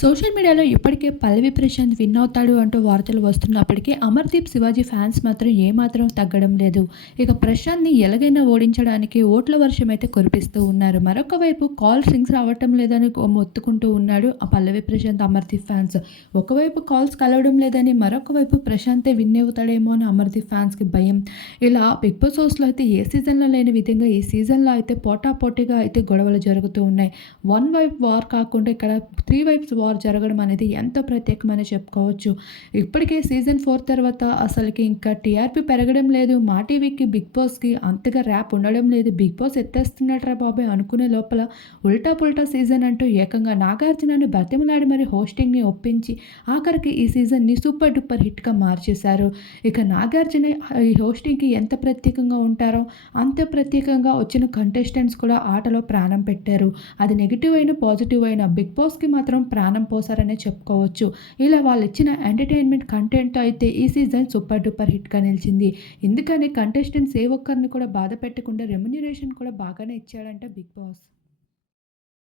Social మీడియాలో ఇప్పటికే పల్లవి Prashanth win అవుతాడు అంటూ వార్తలు వస్తున్నప్పటికీ అమర్దీప్ శివాజీ ఫ్యాన్స్ మాత్రం ఏమాత్రం తగ్గడం లేదు. ఇక ప్రశాంత్ని ఎలాగైనా ఓడించడానికి ఓట్ల వర్షం అయితే కురిపిస్తూ ఉన్నారు. మరొక వైపు కాల్ సింగ్స్ రావటం లేదని మొత్తుకుంటూ ఉన్నాడు ఆ పల్లవి ప్రశాంత్ అమర్దీప్ ఫ్యాన్స్. ఒకవైపు కాల్స్ కలవడం లేదని మరొక వైపు ప్రశాంతే విన్ అవుతాడేమో అని అమర్దీప్ ఫ్యాన్స్కి భయం. ఇలా బిగ్ బాస్ హౌస్లో అయితే ఏ సీజన్లో లేని విధంగా ఈ సీజన్లో అయితే పోటాపోటీగా అయితే గొడవలు జరుగుతూ ఉన్నాయి. వన్ వైప్ వార్ కాకుండా ఇక్కడ త్రీ వైప్స్ వార్ జరగడం అనేది ఎంతో ప్రత్యేకమని చెప్పుకోవచ్చు. ఇప్పటికే సీజన్ ఫోర్ తర్వాత అసలుకి ఇంకా టీఆర్పీ పెరగడం లేదు. మా టీవీకి బిగ్ బాస్కి అంతగా ర్యాప్ ఉండడం లేదు. బిగ్ బాస్ ఎత్తేస్తున్నట్రా బాబాయ్ అనుకునే లోపల ఉల్టా పుల్టా సీజన్ అంటూ ఏకంగా నాగార్జునని బతిమలాడి మరి హోస్టింగ్ని ఒప్పించి ఆఖరికి ఈ సీజన్ని సూపర్ డూపర్ హిట్గా మార్చేశారు. ఇక నాగార్జున ఈ హోస్టింగ్కి ఎంత ప్రత్యేకంగా ఉంటారో అంత ప్రత్యేకంగా వచ్చిన కంటెస్టెంట్స్ కూడా ఆటలో ప్రాణం పెట్టారు. అది నెగిటివ్ అయినా పాజిటివ్ అయినా బిగ్ బాస్కి మాత్రం ప్రాణం పోసారనే చెప్పుకోవచ్చు. ఇలా వాళ్ళు ఇచ్చిన ఎంటర్టైన్మెంట్ కంటెంట్ అయితే ఈ సీజన్ సూపర్ డూపర్ హిట్గా నిలిచింది. ఎందుకని కంటెస్టెంట్స్ ఏ ఒక్కరిని కూడా బాధ పెట్టకుండా రెమ్యునరేషన్ కూడా బాగానే ఇచ్చాడంట బిగ్ బాస్.